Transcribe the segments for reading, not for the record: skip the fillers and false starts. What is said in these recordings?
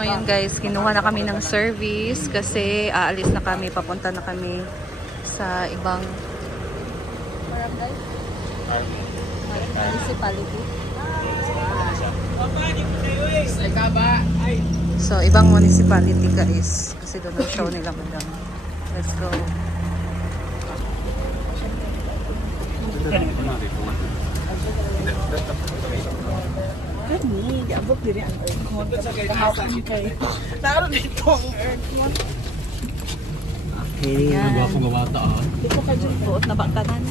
ngayon guys, kinuha na kami ng service kasi aalis na kami, papunta na kami sa ibang barangay? Municipality. So, ibang municipality guys. Kasi doon ang show nila madam. Let's go. Kani, diabot diri ang aircon. Kahapon kay. Naroon dito ang aircon. Okay, nagawa kong gawata ah. Di ko kayo buot na baktanan.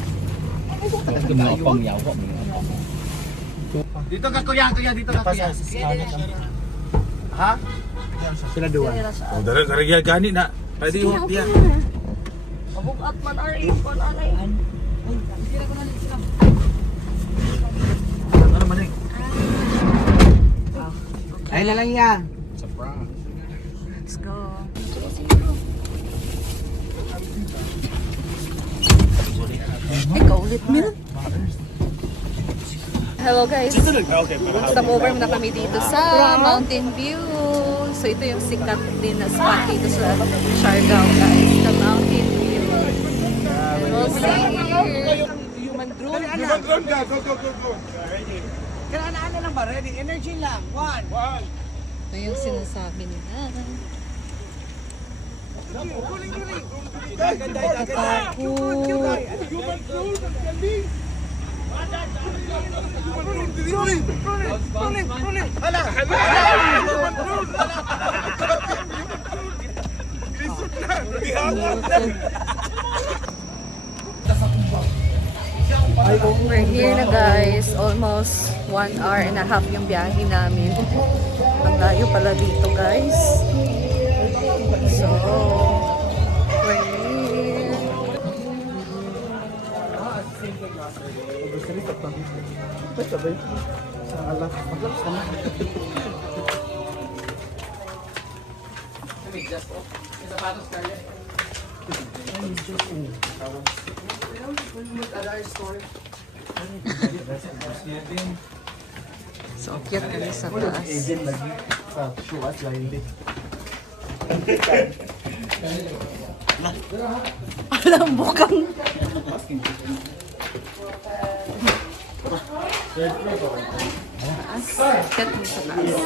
Ito mga pang yawa. Dito ka kuya, dito ka kuya. Ha? Sila dua. Oh, dari gani na. Pwede ho dia. Mabukat man ari, kon aray. Ano man eh? Ay na lang yan. Let's go. Ikaw ulit, Mil. Hello guys. Stop over muna kami dito sa Mountain View. So ito yung sikat din na spot dito sa Siargao guys. The Mountain View. We'll see here. Human drone. Human drone ka, go. Kailangan lang ba? Ready? Energy lang. One. Ito yung sinasabi nila. We're here na guys. Almost 1.5 hours yung biyahe namin. Ang layo pala dito guys. So, we're here. So, akyat kami sa taas. Alam, bukang. Akyat kami sa taas.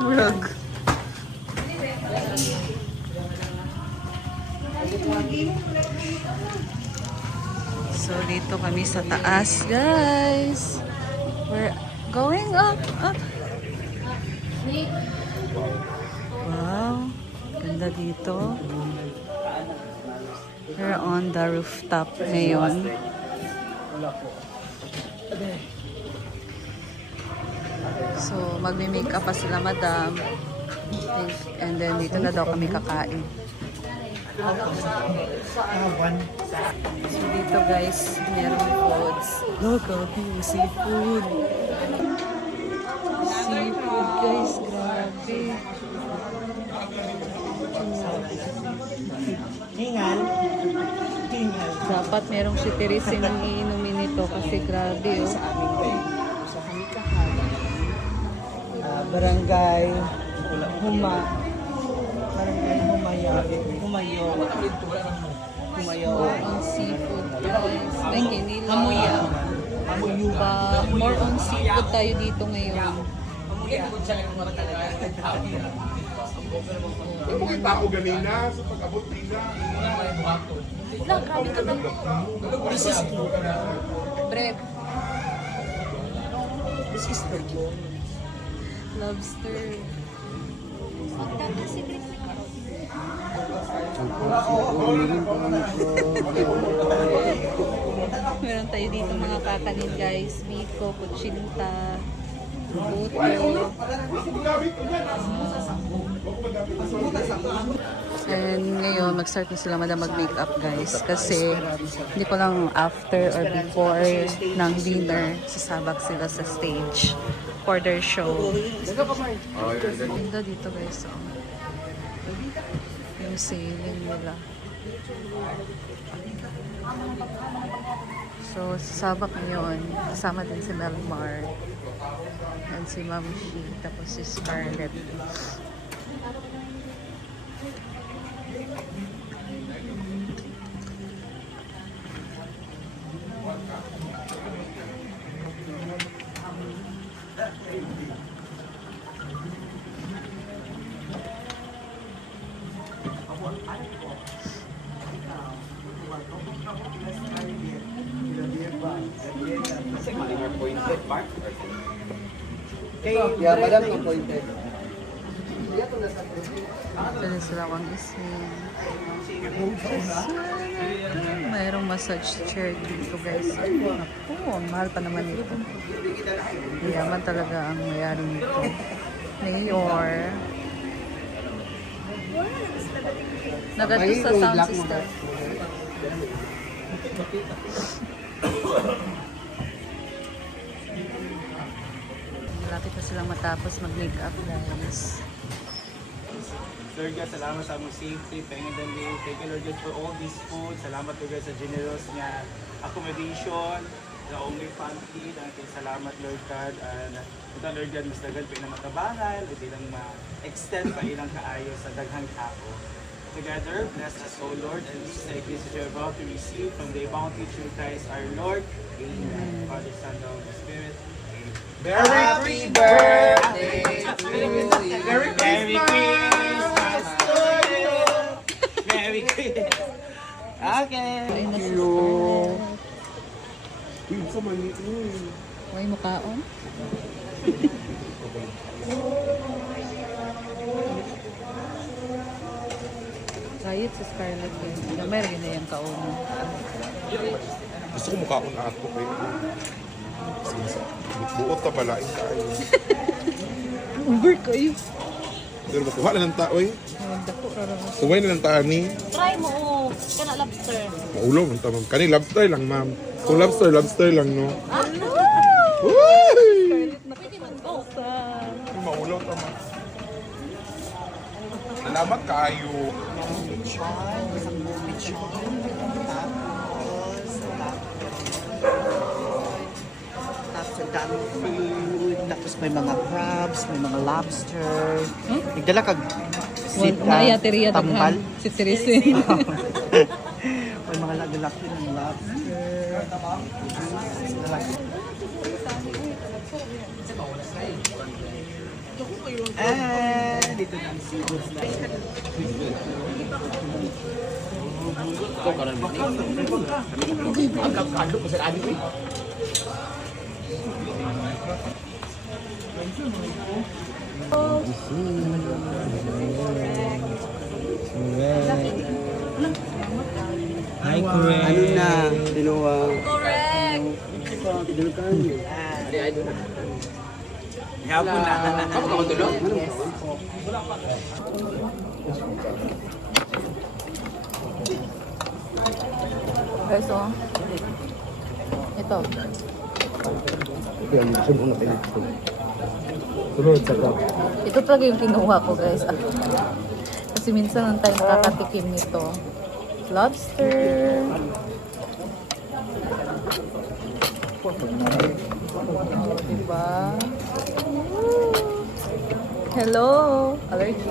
Murag. So dito kami sa taas, guys. We're going up. Wow, ganda dito. We're on the rooftop ngayon. So, magme-makeup pa sila, madam. And then, dito na daw kami kakain. So, dito guys, merong foods. Local seafood. Seafood, guys. Grabe. Hingal. Dapat merong si Teresin yung iinumin nito kasi grabe, oh. Barangay Humayo. More on seafood, guys. Like Kinila. More on seafood tayo dito ngayon. Kung tao ganina sa pag-abot nila. Lang, grabe ka lang. This is Bread. This is turkey. Lobster. Meron tayo dito mga kakanin guys. Biko, kutsinta, buto. And ngayon, mag-start na sila madam mag-makeup guys. Kasi hindi ko lang after or before ng dinner, sasabak sila sa stage. for their show. Ganda dito guys. Oh. Yung ceiling nila. So, sasabak ngayon. Kasama din si Melmar. And si Ma'am Shi. Tapos si Scarlett. Yeah, madam, no pointed. Ito na sila kang ising. Mayroong massage chair dito guys. Naku, ang mahal pa naman ito. Yaman talaga ang mayari nito. Mayor. Nagato sa sound system. Malapit na silang matapos mag-makeup guys. Lord God, salamat sa among safety, panginoon din. Thank you, Lord God, for all these food. Salamat, Lord God, sa generous niya accommodation, the only family. Salamat, Lord God. And ito, Lord God, mas dagan pa ilang matabangan, o ilang ma-extend pa ilang kaayo sa daghang tao. Together, bless us, O Lord, and we say this that you're about to receive from the bounty through Christ our Lord. Amen. Father, Son, and Holy Spirit. Amen. Happy birthday to you. Merry Christmas to you. Merry Christmas. Okay. Thank you. May mukhaon? Kahit sa Scarlett yun. Gamay rin na yung kaunan. Gusto ko mukha akong ako kayo. Buot ka pala, tayo. Uber kayo. Pero makuha na ng tao eh. Dako rara. Suway na ng tani. Try mo, oh. Kana lobster. Maulo, man tamang. Kani lobster lang, ma'am. Kung lobster lang, no? Ano? Uy! Pwede man go. Maulo, tamang. Salamat kayo. Tapos ang daming food, tapos may mga crabs, may mga lobster. Nagdala kag tambal. Si Teresa. May mga lalaki ng lobster. Dito na ang seafood na. Hi, Correct. Ano na? Dinawa. Correct! Hapon na. Ako ka matulog? Yes. Okay, so, ito. Yan, siya muna pinito. Tulog sa ka. Ito talaga yung kinuha ko guys. Kasi minsan lang tayo nakakatikim nito. Lobster. Oh, diba? Hello! Allergy.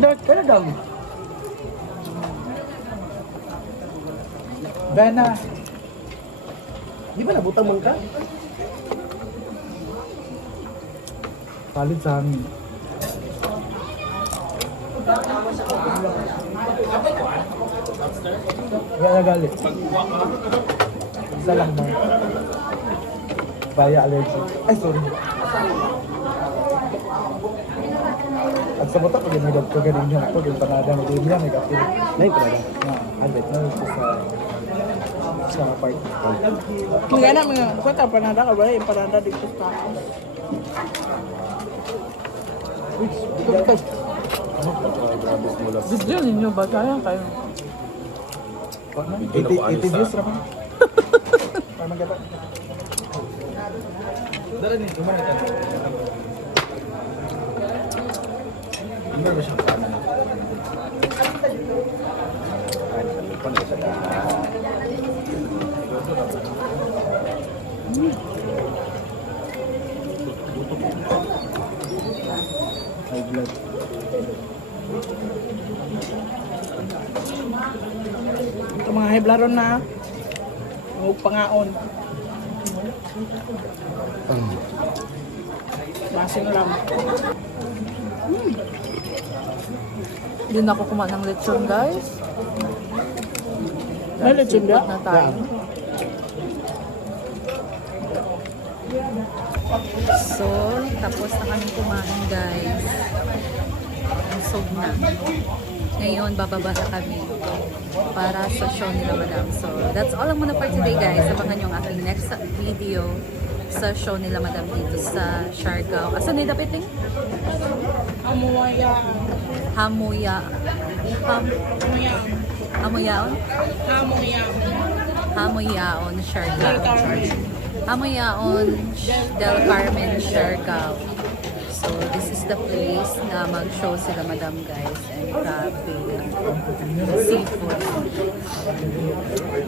Lord, kaya daw. Bena. Di ba nabutang mong ka? Palit sa amin. Kaya galit. Isa lang ba? Baya allergy. Ay, sorry. At sa mata, pag may doktor galing niya ako, yung panada ng baby niya, may kapil. May panada? Na, alit na ito sa part. Kaya na mga kwenta panada ka ba yung panada dito sa taas. Which, ikaw kay. Gusto ninyo ba kaya kayo? 80 views naman. naman kita. Dala ni Duman ito. Hindi ba siyang sana na? Ay, nalipon ko sa high blood. Ito mga heblaron na. Huwag pangaon. Basin lang. Hindi na ako kumain ng lechon, guys. May lechon ba? Na tayo. So, tapos na kami kumain, guys. Busog na. Ngayon, bababa na kami para sa show nila, madam. So, that's all ang muna for today, guys. Abangan yung aking next video sa show nila, madam, dito sa Siargao. Asan na yung dapiting? Amuaya. Hamuya. Amuaya. Hamuyaon? Amuaya. Hamuyaon, Siargao. Carmen. Hamuyaon, Del Carmen, Siargao. So, this is the place na mag-show sila, madam, guys. And grabe. Seafood.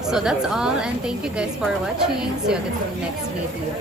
So, that's all. And thank you guys for watching. See you again sa next video.